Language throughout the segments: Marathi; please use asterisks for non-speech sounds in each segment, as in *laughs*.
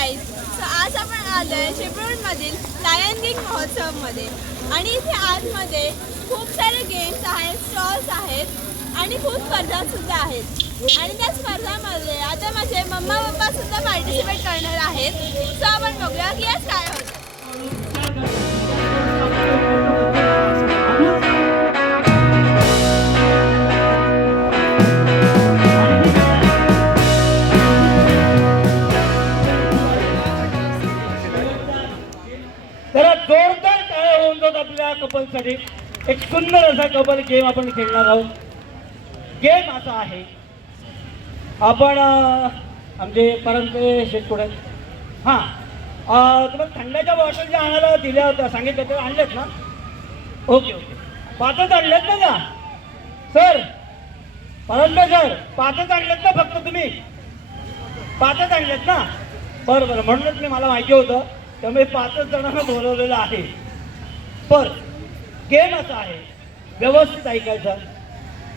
गाईज सो आज आपण आलो आहे चिपळूणमधील लायन किंग महोत्सवमध्ये. आणि इथे आतमध्ये खूप सारे गेम्स आहेत स्टॉल्स आहेत आणि खूप स्पर्धासुद्धा आहेत. आणि त्या स्पर्धामध्ये आता माझे मम्मा पप्पासुद्धा पार्टिसिपेट करणार आहेत. सो आपण बघूया की आज काय होतं. आपल्या कपलसाठी एक सुंदर असा कपल गेम आपण खेळणार आहोत. गेम असा आहे. आपण आमचे परंतु शेतपुढे हां. तुम्हाला थंडाच्या बॉटल ज्या आणायला दिल्या होत्या सांगितलं त्या आणलेत ना? ओके ओके पाचच आणलेत ना का सर परंतु सर पाचच आणलेत ना फक्त तुम्ही? पाचच आणलेत ना? बरं बरं. म्हणूनच मी मला माहिती होतं त्यामुळे पाचच जणांना बोलवलेलं आहे. बरं गेम असा आहे व्यवस्थित ऐकायचा.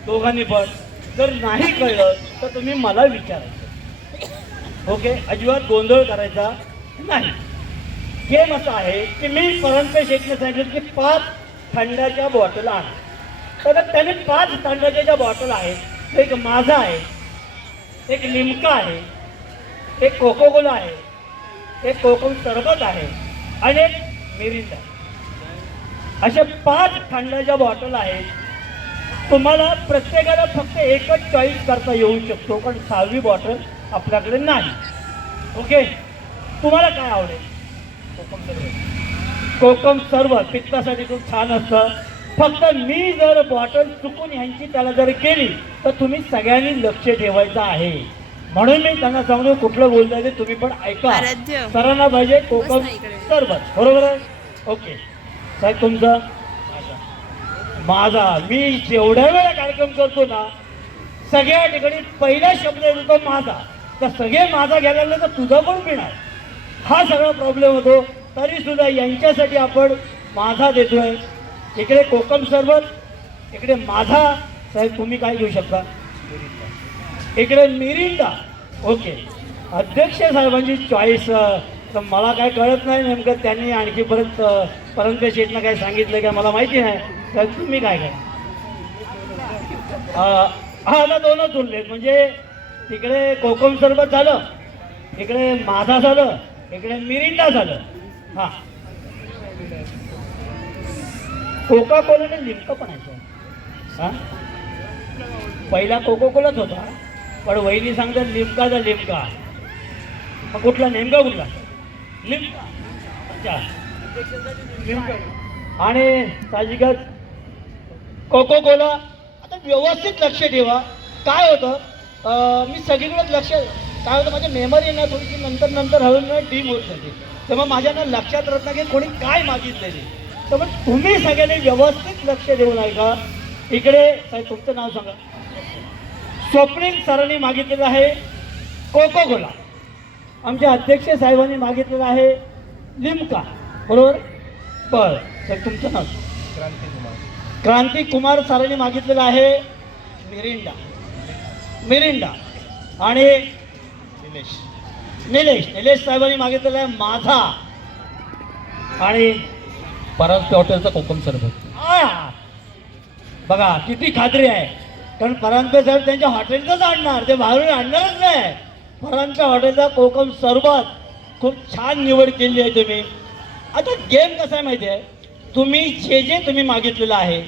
दोघांनी पण. जर नाही कळलं तर तुम्ही मला विचारायचं. ओके? अजिबात गोंधळ करायचा नाही. गेम असा आहे की मी परंतु शेटने सांगितलं की पाच थंडाच्या बॉटल आहेत तर त्याने पाच थंडाच्या ज्या बॉटल आहेत. एक माझा आहे एक लिमका आहे एक कोकोकोला आहे एक कोको सरबत आहे आणि एक मिरिंडा अशा पाच थंडाच्या बॉटल आहेत तुम्हाला प्रत्येकाला फक्त एकच चॉईस करता येऊ शकतो पण सहावी बॉटल आपल्याकडे नाही. ओके तुम्हाला काय आवडेल? कोकम सरबत कोकम सरबत पित्तासाठी खूप छान असतं. फक्त मी जर बॉटल चुकून ह्यांची त्याला जर केली तर तुम्ही सगळ्यांनी लक्ष ठेवायचं आहे. म्हणून मी त्यांना सांगतो कुठलं बोलताय ते तुम्ही पण ऐका. सरांना पाहिजे कोकम. सरबत बरोबर आहे? ओके साहेब तुमचं माझा मी जेवढ्या वेळा कार्यक्रम करतो ना सगळ्या ठिकाणी पहिला शब्द येतो माझा. तर सगळे माझा घ्यायला तर तुझा पण पिणार हा सगळा प्रॉब्लेम होतो. तरी सुद्धा यांच्यासाठी आपण माझा देतोय. इकडे कोकम सरबत इकडे माझा. साहेब तुम्ही काय घेऊ शकता? इकडे मिरिंडा. ओके. अध्यक्ष साहेबांची चॉईस तर मला काय कळत नाही नेमकं त्यांनी आणखी परत परंत शेटनं काय सांगितलं का मला माहिती नाही. तर तुम्ही काय काय हा आता दोनच उरलेत. म्हणजे तिकडे कोकम सरबत झालं इकडे माझा झालं इकडे मिरिंडा झालं. हा. कोका कोलाने लिमकं पण आहे हां? पहिला कोको कोलाच होता पण वहिनी सांगतात लिमकाचा लिमका. मग कुठला नेमका कुठला? आणि साहजिकच कोको कोला आता व्यवस्थित लक्ष ठेवा. काय होतं? मी सगळीकडेच लक्ष काय होतं माझी मेमरी ना थोडीशी नंतर नंतर हळूहळू डीम होत जाते. तेव्हा माझ्या ना लक्षात राहत नाही की कोणी काय मागितलेले तर मग तुम्ही सगळ्यांनी व्यवस्थित लक्ष देऊन ऐका. इकडे साहेब तुमचं नाव सांगा. स्वप्नील सरांनी मागितलेलं आहे कोको कोला आमच्या अध्यक्ष साहेबांनी मागितलेलं आहे लिमका. बरोबर? बर. साहेब तुमचं नाव? क्रांती कुमार. सरांनी मागितलेलं आहे मिरिंडा. मिरिंडा. आणि निलेश. निलेश. साहेबांनी मागितलेलं आहे माझा. आणि परांजपे हॉटेलचा कोकम सरबत! बघा. किती खात्री आहे. कारण परांजपे साहेब त्यांच्या हॉटेलचंच आणणार. ते बाहेरून आणणारच नाही. परांजपे हॉटेलचा कोकम सर्वात खूप छान निवड केली आहे तुम्ही. आता गेम कसा आहे माहिती आहे? तुम्ही जे जे तुम्ही मागितलेलं आहे.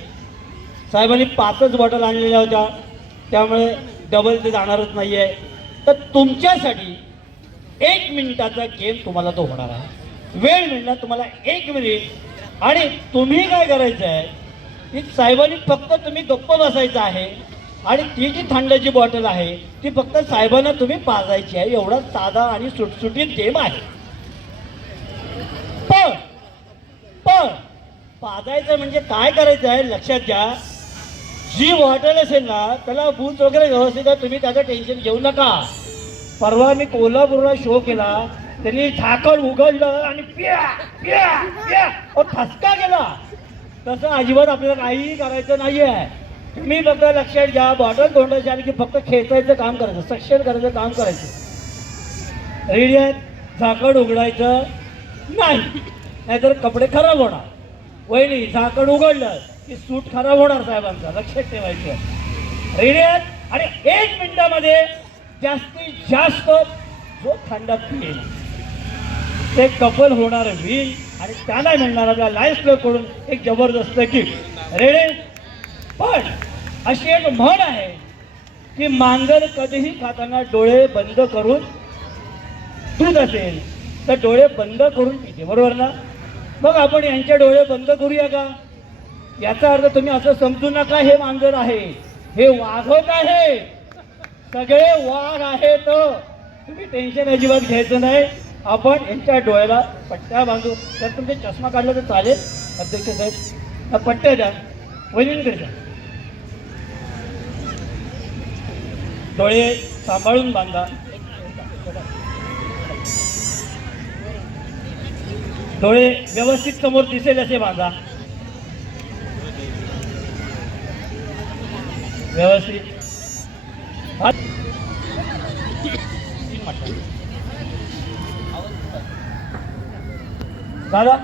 साहेबांनी पाचच बॉटल आणलेल्या होत्या. त्यामुळे डबल ते जाणारच नाही आहे तर तुमच्यासाठी एक मिनिटाचा गेम तुम्हाला तो होणार आहे. वेळ मिळणार तुम्हाला एक मिनिट आणि तुम्ही काय करायचं आहे की साहेबांनी फक्त तुम्ही गप्प बसायचं आहे. आणि ती जी थंडाची बॉटल आहे ती फक्त साहेबांना तुम्ही पाजायची आहे. एवढा साधा आणि सुटसुटीत गेम आहे. पण पण पाजायचं म्हणजे काय करायचं आहे लक्षात घ्या. जी बॉटल असेल ना त्याला बूज वगैरे व्यवस्थित आहे तुम्ही त्याचं टेन्शन घेऊ नका. परवा मी कोल्हापूरला शो केला त्यांनी झाकण उघडलं आणि प्या प्या प्या ठसका गेला. तसं अजिबात आपल्याला काहीही करायचं नाही आहे तुम्ही फक्त लक्षात घ्या बॉटल तोंडाची आली की फक्त खेचायचं काम करायचं सक्शन करायचं काम करायचं. रेडियात झाकण उघडायचं? नाही. नाहीतर कपडे खराब होणार. वहिनी झाकण उघडलं की सूट खराब होणार साहेबांचा. लक्षात ठेवायचं. रेडियात आणि एक मिनिटामध्ये जास्तीत जास्त जो थंडात पिईल ते कपल होणार होईल आणि त्याला मिळणार आपल्या लाईफ क्लबकडून एक जबरदस्त गिफ्ट रेडे पण अशी एक म्हण आहे की मांजर कधीही खाताना डोळे बंद करून दूध असेल तर डोळे बंद करून पिते बरोबर ना? मग आपण यांचे डोळे बंद करूया का? याचा अर्थ तुम्ही असं समजू नका हे मांजर आहे हे वाघत आहे. सगळे वाघ आहेत. तुम्ही टेन्शन अजिबात घ्यायचं नाही. आपण यांच्या डोळ्याला पट्ट्या बांधू. तर तुमचे चष्मा काढला तर चालेल अध्यक्ष साहेब. पट्ट्या द्या. वहिनींकडे द्या डोळे सांभाळून बांधा. डोळे व्यवस्थित समोर दिसेल असे बांधा. व्यवस्थित. दादा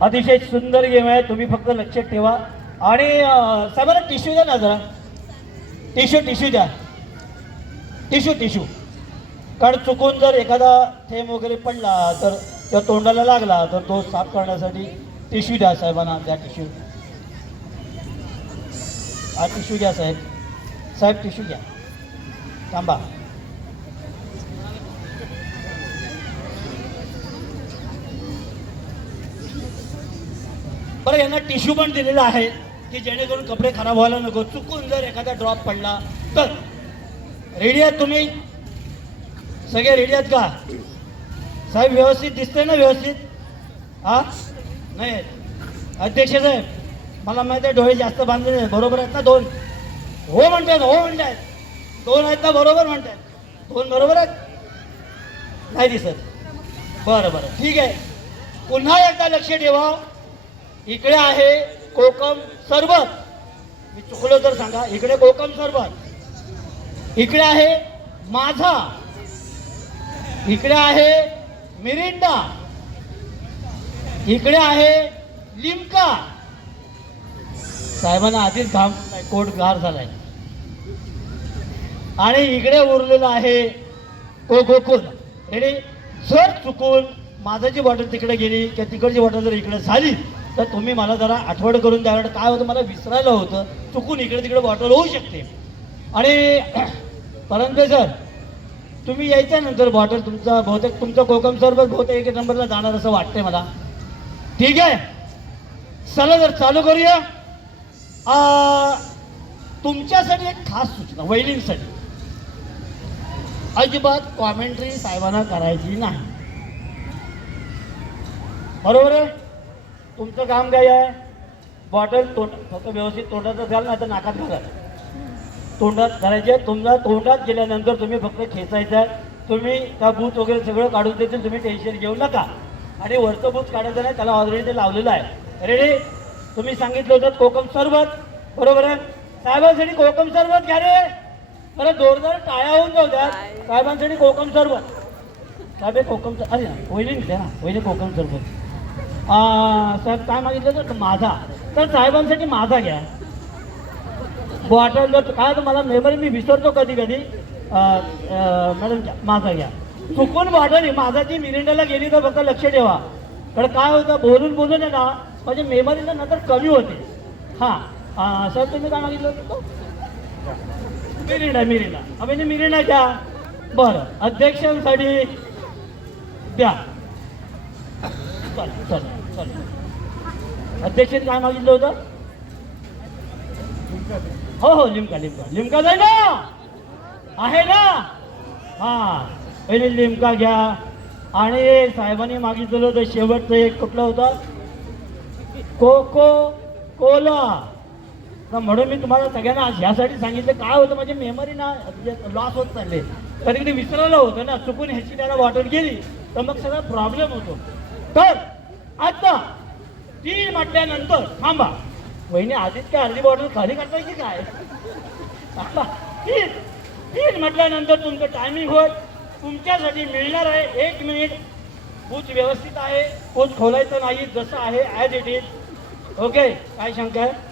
अतिशय सुंदर गेम आहे. तुम्ही फक्त लक्षात ठेवा. आणि साहेबांना टिश्यू द्या ना जरा. टिश्यू टिश्यू द्या. Tissue tissue. कारण चुकून जर एखादा थेंब वगैरे पडला तर त्या तोंडाला लागला तर तो साफ करण्यासाठी टिश्यू द्या साहेबांना द्या टिश्यू. हा टिश्यू घ्या साहेब. साहेब टिश्यू घ्या. थांबा. बरं यांना टिश्यू पण दिलेला आहे. की जेणेकरून कपडे खराब व्हायला नको. चुकून जर एखादा ड्रॉप पडला तर रेडी आहात तुम्ही? सगळे रेडी आहात का? साहेब व्यवस्थित दिसतंय ना व्यवस्थित? हा? नाही. अध्यक्ष साहेब मला माहिती आहे डोळे जास्त बांधले नाही बरोबर आहेत ना दोन? हो म्हणतात हो म्हणतात. दोन आहेत ना बरोबर म्हणतात. दोन बरोबर आहेत? नाही दिसत. बरं बरं. ठीक आहे. पुन्हा एकदा लक्ष ठेवा. इकडे आहे. कोकम सरबत. मी चुकलो तर सांगा इकडे कोकम सरबत. इकडे आहे माझा. इकडे आहे मिरिंडा. इकडे आहे लिमका. साहेबांना आधीच घाम कोट गार झालाय. आणि इकडे उरलेलं आहे कोकोकोल रेडी? जर चुकून माझाची बॉटल तिकडे गेली किंवा तिकडची बॉटल जर इकडे झाली तर तुम्ही मला जरा आठवण करून द्या. कारण काय होतं मला विसरायला होतं. चुकून इकडे तिकडे बॉटल होऊ शकते. आणि *clears throat* परंतु सर तुम्ही यायच्यानंतर बॉटल तुमचा बहुतेक तुमचं कोकम सरबत बहुतेक एक नंबरला जाणार असं वाटतंय मला. ठीक आहे? चला जर चालू करूया. तुमच्यासाठी एक खास सूचना वहिनींसाठी. अजिबात कॉमेंट्री साहेबांना करायची नाही. बरोबर आहे? तुमचं काम काय आहे? बॉटल तोंड फक्त व्यवस्थित तोंडातच घाल नाही तर नाकात घाला. तोंडात घालायचे तुमचा तोंडात गेल्यानंतर तुम्ही फक्त खेचायचं आहे. तुम्ही त्या बूथ वगैरे सगळं काढून देतील तुम्ही टेन्शन घेऊ नका. आणि वरचं बूथ काढायचं नाही त्याला ऑलरेडी ते लावलेलं आहे. रेडी तुम्ही सांगितलं होतं कोकम सरबत. बरोबर आहे? साहेबांसाठी कोकम सरबत घ्या रे. मला जोरदार टाळ्या होऊन जाऊ द्या. साहेबांसाठी कोकम सरबत. साहेब कोकम सर- अरे वहिनी द्या ना वहिनी कोकम सरबत. साहेब काय मागितलं तर माझा. तर साहेबांसाठी माझा घ्या. बॉटल जर काय तर मला मेमरी मी विसरतो कधी कधी. मॅडम घ्या. माझा घ्या. चुकून बॉटल माझा माझाची मिरिंडाला गेली तर फक्त लक्ष ठेवा. कारण काय होतं? बोलून बोलून आहे ना म्हणजे मेमरी नंतर कमी होते. हां. सर तुम्ही काय मागितलं होतं मिरिंडा मिरिंडा. म्हणजे मिरिंडा घ्या. बरं. अध्यक्षांसाठी द्या. चल चल. चल अध्यक्षांनी काय मागितलं होतं? हो हो लिमका लिमका. लिमका जाय ना? आहे ना? हा. पहिले लिमका घ्या. आणि साहेबांनी मागितलेलं होतं शेवटचं एक कुठलं होतं? Coca Cola. तर म्हणून मी तुम्हाला सगळ्यांना आज ह्यासाठी सांगितलं काय होतं म्हणजे माझी मेमरी ना म्हणजे लॉस होत चालले. कधी कधी विसरलं होतं ना चुकून ह्याची त्याला वाटून गेली तर मग सगळा प्रॉब्लेम होतो. तर आता ती म्हटल्यानंतर थांबा. वहिनी आधीच काय अर्धी बॉटल खाली करताय की काय? तीन तीन म्हटल्यानंतर तुमचं टायमिंग होय. तुमच्यासाठी मिळणार आहे एक मिनिट पूच व्यवस्थित आहे. कोच खोलायचं नाही जसं आहे ॲज इट इज ओके काय शंका आहे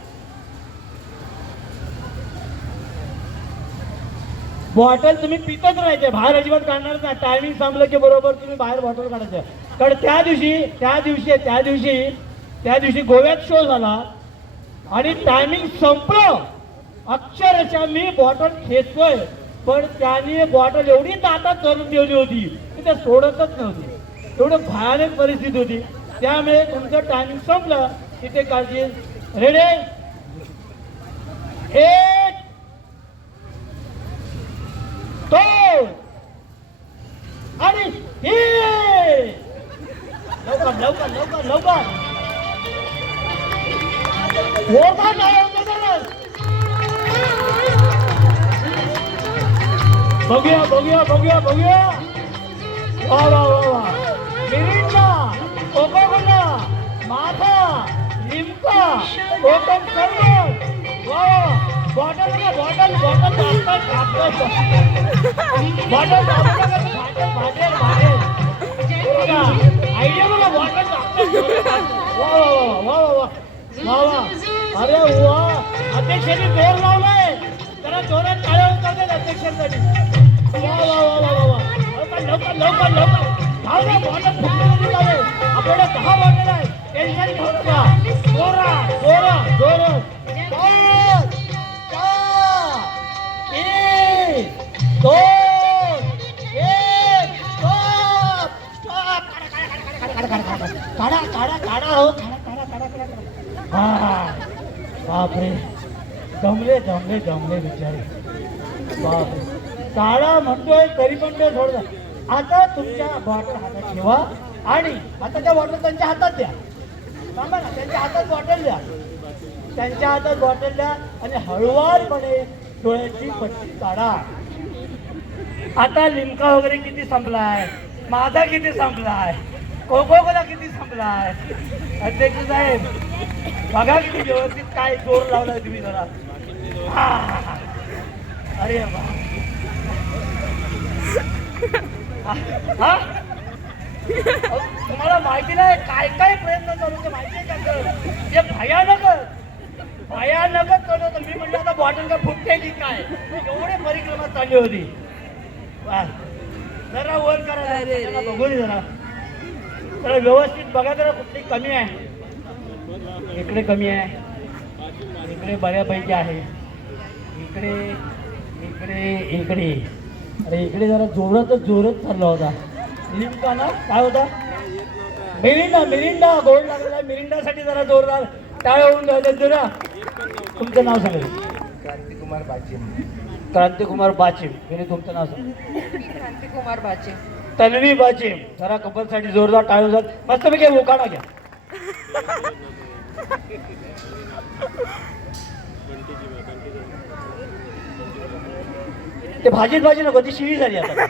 बॉटल तुम्ही पितच राहायचे बाहेर अजिबात काढणार नाही. टायमिंग संपलं की बरोबर तुम्ही बाहेर बॉटल काढायचं. कारण त्या दिवशी त्या दिवशी त्या दिवशी त्या दिवशी गोव्यात शो झाला. आणि टायमिंग संपलं. अक्षरशः मी बॉटल खेचतोय. पण त्याने बॉटल एवढी दातात करून ठेवली होती की ते सोडतच नव्हती. एवढं भयानक परिस्थिती होती. त्यामुळे तुमचं टायमिंग संपलं तिथे काळजी रेडे एक दोन आणि तीन लवकर लवकर लवकर लवकर ओरडा नाही ओरडा. बघूया बघूया बघूया बघूया वा वा वा वा मिरिंडा कोकोकोला माथा लिमका कोकम सरबत वा बॉटल का बॉटल बॉटल दाबतात दाबतात बॉटल दाबतात भाजेल भाजेल बघा आयडिया बघा वा वा वा वा अरे वा. अध्यक्षांनी जोर लावलाय. त्याला जोरात टाळ्या उतरतात अध्यक्षांसाठी. वा वा वा वा वा वा. लवकर लवकर लवकर लावे आपल्याला दहा बॉटल आहे टेन्शन घेऊ नका. जोरा जोरा जोरा. दोन. काढा काढा काढा काढा हो काढा काढा काढा काढा हा बापरे. जमले जमले जमले बिचारे. बापरे. काळा म्हणतोय तरी पण ते सोडत आता तुमच्या बॉटल हातात ठेवा आणि आता त्या बॉटल त्यांच्या हातात द्या. सांगा ना त्यांच्या हातात बॉटल द्या. त्यांच्या हातात बॉटल द्या आणि हळुवारपणे डोळ्याची पट्टी काढा. आता लिमका वगैरे किती संपलाय? माझा किती संपलाय? कोको कोला किती संपलाय अध्यक्ष साहेब बघा किती व्यवस्थित काय जोर लावलाय तुम्ही जरा. अरे हा? तुम्हाला माहिती नाही काय काय प्रयत्न चालू होते माहिती आहे का? ते भयानक भयानकच चालू होतं मी म्हटलं आता बॉटल का फुटते की काय एवढे परिक्रमा चालली होती वा. जरा वर करा जरा, अरे रे. सगळ्यांना बघू दे जरा जरा व्यवस्थित बघा जरा कुठली कमी आहे. इकडे कमी आहे. इकडे बऱ्यापैकी आहे. इकडे इकडे इकडे. अरे इकडे जरा जोरातच जोरच चालला होता. लिमका ना? काय होता? मिरिंडा मिरिंडा गोल्ड लागलेला मिरिंडासाठी जरा जोरदार टाळ्या होऊन राहिले जरा तुमचं नाव सांगा. क्रांतिकुमार बाचिम. क्रांतिकुमार बाचिम. हे तुमचं नाव सांगा. क्रांतिकुमार बाचिम. तन्वी बाचिम जरा कपलसाठी जोरदार टाळून जात. मस्तपैकी उकाडा घ्या. ते भाजीत भाजी नको ती शिळी झाली आता.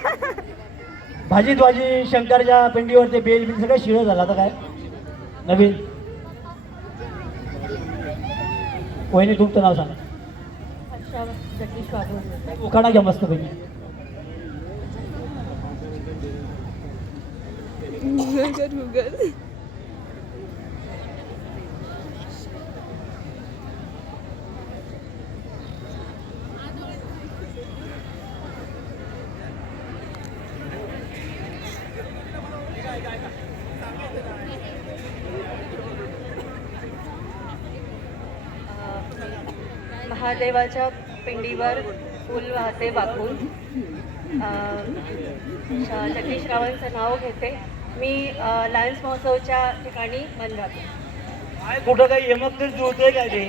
भाजीत भाजी शंकरच्या पिंडीवर ते बेल बिल सगळं शिळं झालं. आता काय? नवीन. वहिनी तुमचं नाव सांगा. उकाडा घ्या मस्तपैकी. गुगल गुगल महादेवाच्या पिंडीवर फूल वाहते वाकून. अ, जगदीश रावांचं नाव घेते. मी लायन्स महोत्सवच्या ठिकाणी बंद राहते. काय कुठं काही यमक तेच जुळतंय काय ते?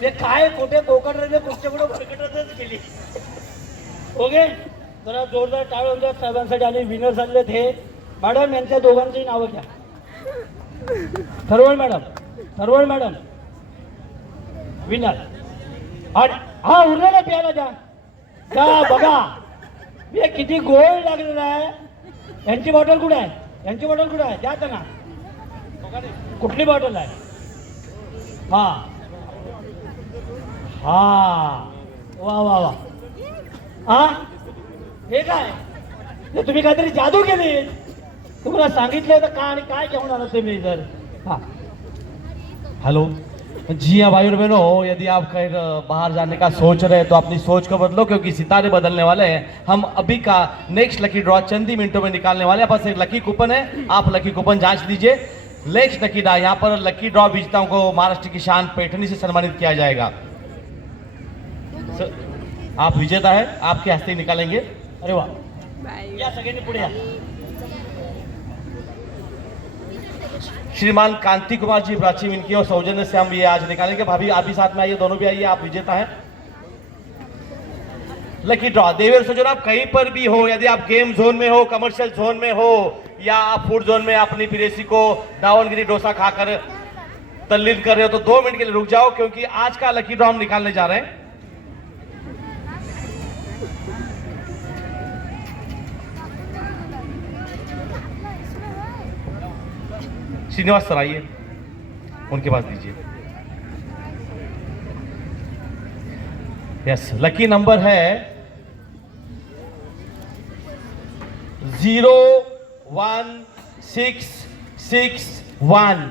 ते काय कुठे कोकण रेल्वे कुठच्या कुठे भरकटतच गेली. ओके? जरा जोरदार टाळून द्या साहेबांसाठी आणि विनर झालेले हे. मॅडम यांच्या दोघांची नावं घ्या. Tharwal madam Tharwal madam. Winner हा उरलेला प्यायला द्या. का बघा. किती गोळ लागलेला आहे. यांची बॉटल कुठे आहे? यांची बॉटल कुठं आहे? द्या त्यांना. कुठली बॉटल आहे? हा. हा. वा वा वा. हा? हे काय? हे तुम्ही काहीतरी जादू केली. तुम्हाला सांगितलं तर का आणि काय घेऊन आलं तुम्ही मी जर हा. हॅलो? जी हाँ भाई और बहनों यदि आप कहीं बाहर जाने का सोच रहे हैं तो अपनी सोच को बदलो क्योंकि सितारे बदलने वाले हैं। हम अभी का नेक्स्ट लकी ड्रॉ चंद ही मिनटों में निकालने वाले हैं। पास एक लकी कूपन है। आप लकी कूपन जाँच लीजिए। नेक्स्ट लकी ड्रॉ यहाँ पर लकी ड्रॉ विजेताओं को महाराष्ट्र की शान पैठनी से सम्मानित किया जाएगा। सर, आप विजेता है आपके हस्ते निकालेंगे। अरे वा बाय या सगळ्यांनी पुढे या श्रीमान कांति कुमार जी, प्राचीन इनकी और सौजन्य से हम ये आज निकालेंगे। भाभी, आप भी साथ में आइए, दोनों भी आइए, आप विजेता हैं। लकी ड्रॉ देवेर सोचो आप कहीं पर भी हो, यदि आप गेम जोन में हो कमर्शियल जोन में हो, या आप फ़ूड जोन में अपनी प्रेसी को दावनगिरी डोसा खाकर तल्लीन कर रहे हो तो दो मिनट के लिए रुक जाओ, क्योंकि आज का लकी ड्रॉ हम निकालने जा रहे हैं। श्रीनिवास सर आइए, उनके पास दीजिए। यस लकी नंबर है zero one six six one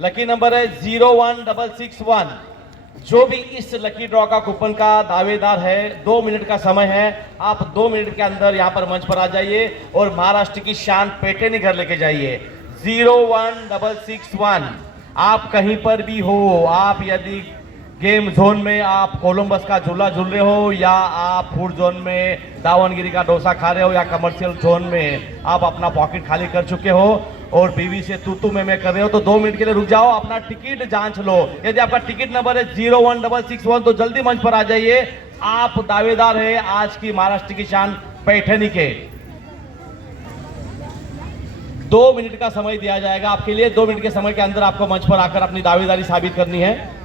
lucky number है zero one double six one जो भी इस लकी ड्रॉ का कूपन का दावेदार है, दो मिनट का समय है, आप दो मिनट के अंदर यहाँ पर मंच पर आ जाइए और महाराष्ट्र की शान पेटेनी घर लेके जाइए। Zero one double six one आप कहीं पर भी हो, आप यदि गेम जोन में आप कोलंबस का झूला झूल रहे हो, या आप फ़ूड जोन में दावनगिरी का डोसा खा रहे हो, या कमर्शियल जोन में आप अपना पॉकेट खाली कर चुके हो, और बीवी से तू तू में मैं कर रहे हो तो दो मिनट के लिए रुक जाओ, अपना टिकट जाँच लो। यदि आपका टिकट नंबर है zero one double six one तो जल्दी मंच पर आ जाइए। आप दावेदार है आज की महाराष्ट्र की शान पैठनी के। दो मिनट का समय दिया जाएगा आपके लिए। दो मिनट के समय के अंदर आपको मंच पर आकर अपनी दावेदारी साबित करनी है।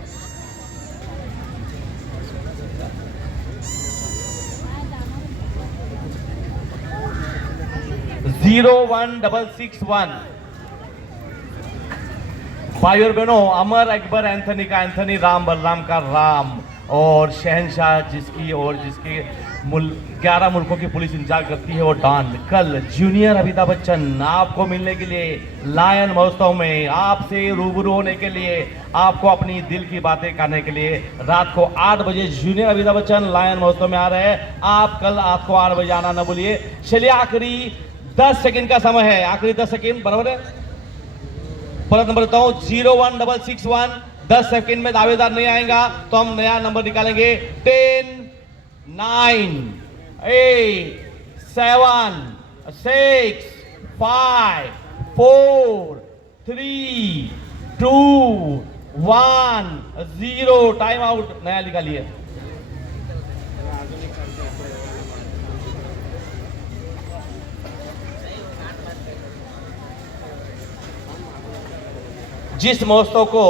Zero one double six one. भाई और बहनों, अमर अकबर, एंथनी का एंथनी, राम बलराम का राम। और शहनशाह जिसकी और जिसके ग्यारह मुल्कों की पुलिस इंतज़ार करती है वो डॉन, कल जूनियर अमिताभ बच्चन आपको मिलने के लिए लायन महोत्सव में आपसे रूबरू होने के लिए, आपको अपनी दिल की बातें करने के लिए रात को आठ बजे जूनियर अमिताभ बच्चन लायन महोत्सव में आ रहे हैं। आप कल आपको आठ बजे आना न बोलिए चलिए, आखिरी दस सेकेंड का समय है। आखिरी दस सेकेंड, बराबर है? परत नंबर देता zero one double six one, दस सेकंड में दावेदार नहीं आएगा तो हम नया नंबर निकालेंगे। Ten nine eight seven six five four three two one zero time out नया लिखा निकालिए जिस महोत्सव को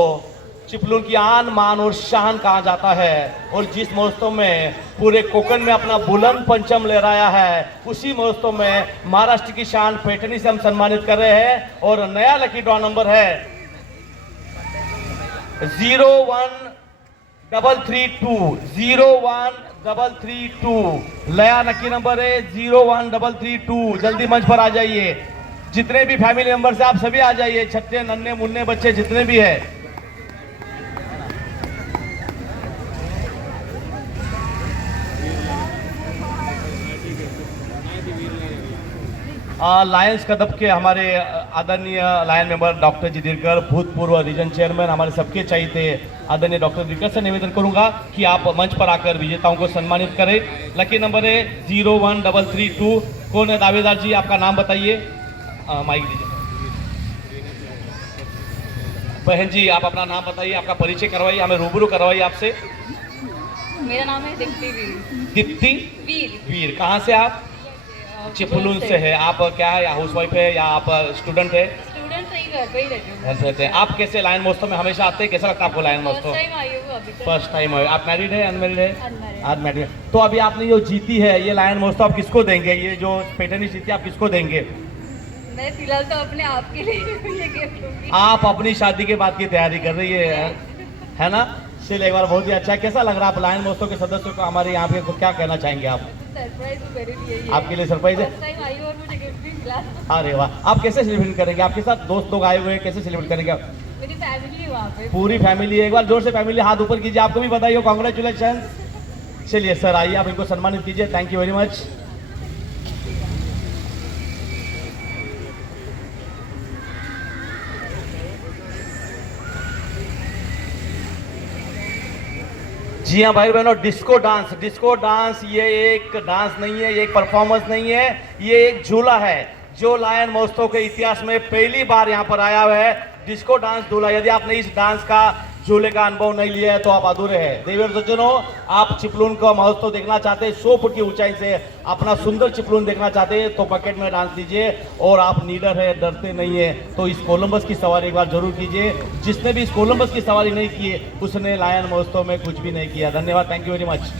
चिपलून की आन मान और शान कहा जाता है? और जिस महोत्सव में पूरे कोकण में अपना बुलंद पंचम लहराया है, उसी महोत्सव में महाराष्ट्र की शान पैठनी से हम सम्मानित कर रहे हैं और नया लकी ड्रॉ नंबर है zero one double three two zero one double three two नया लकी नंबर है zero one double three two जल्दी मंच पर आ जाइए। जितने भी फैमिली मेंबर्स हैं, आप सभी आ जाइए। छठे, नन्हे, मुन्ने बच्चे जितने भी हैं। लायंस के हमारे आदरणीय lion member doctor G Dirkar भूतपूर्व रीजन चेयरमैन हमारे सबके चाहिए थे आदरणीय डॉक्टर दिरकर से निवेदन करूँगा कि आप मंच पर आकर विजेताओं को सम्मानित करें। लकी नंबर है zero one double three two कौन है दावेदार जी? आपका नाम बताइए। माइक दीजिए। बहन जी आप अपना नाम बताइए आपका परिचय करवाइए हमें रूबरू करवाइए आपसे। मेरा नाम है दीप्ति वीर। दीप्ति? वीर। वीर। कहाँ से आप? चिपलून से है। आप क्या है हाउस वाइफ है या आप स्टूडेंट है? स्टूडेंट ही रहती हूँ। हैं। आप कैसे लायन महोत्सव में हमेशा आते हैं? कैसा लगता है आपको लायन महोत्सव अभी तक फ़र्स्ट टाइम है। आप मैरिड है अनमेरिड है? Unmarried. अनमेरिड तो अभी आपने जो जीती है ये लायन महोत्सव आप किसको देंगे? ये जो पेटर्नी जीती आप किसको देंगे? मैं फ़िलहाल तो अपने आप के लिए *laughs* ये गिफ्ट आप अपनी शादी के बाद की तैयारी कर रही है है? ना? चलिए एक बार बहुत ही अच्छा। है कैसा लग रहा है आप लायन महोत्सव के सदस्यों को? हमारे यहाँ पे क्या कहना चाहेंगे आप? सरप्राइज़ मेरे लिए ही आपके लिए सरप्राइज़ है? टाइम आई और मुझे गिफ्ट भी मिला। अरे वाह। आप कैसे सेलिब्रेट करेंगे? आपके साथ दोस्त लोग आए हुए हैं कैसे सेलिब्रेट करेंगे आप? मेरी फैमिली है वहाँ पे। पूरी फैमिली एक बार ज़ोर से फैमिली हाथ ऊपर कीजिए आपको भी बताइए हो कॉन्ग्रेचुलेशन चलिए सर आइए आप इनको सम्मानित कीजिए। थैंक यू वेरी मच जी हाँ भाई बहनों डिस्को डांस डिस्को डांस ये एक डांस नहीं है, ये एक परफॉर्मेंस नहीं है, ये एक झूला है, जो लायन महोत्सव के इतिहास में पहली बार यहाँ पर आया हुआ है। डिस्को डांस झूला, यदि आपने इस डांस का झूले का अनुभव नहीं लिया है तो आप अधूरे हैं। देवियों सज्जनों आप चिपलून का महोत्सव देखना चाहते हैं सौ फुट की ऊंचाई से अपना सुंदर चिपलून देखना चाहते हैं तो पकेट में डांस दीजिए और आप नीडर है, डरते नहीं है तो इस कोलंबस की सवारी एक बार ज़रूर कीजिए। जिसने भी इस कोलंबस की सवारी नहीं की, उसने लायन महोत्सव में कुछ भी नहीं किया। धन्यवाद थैंक यू वेरी मच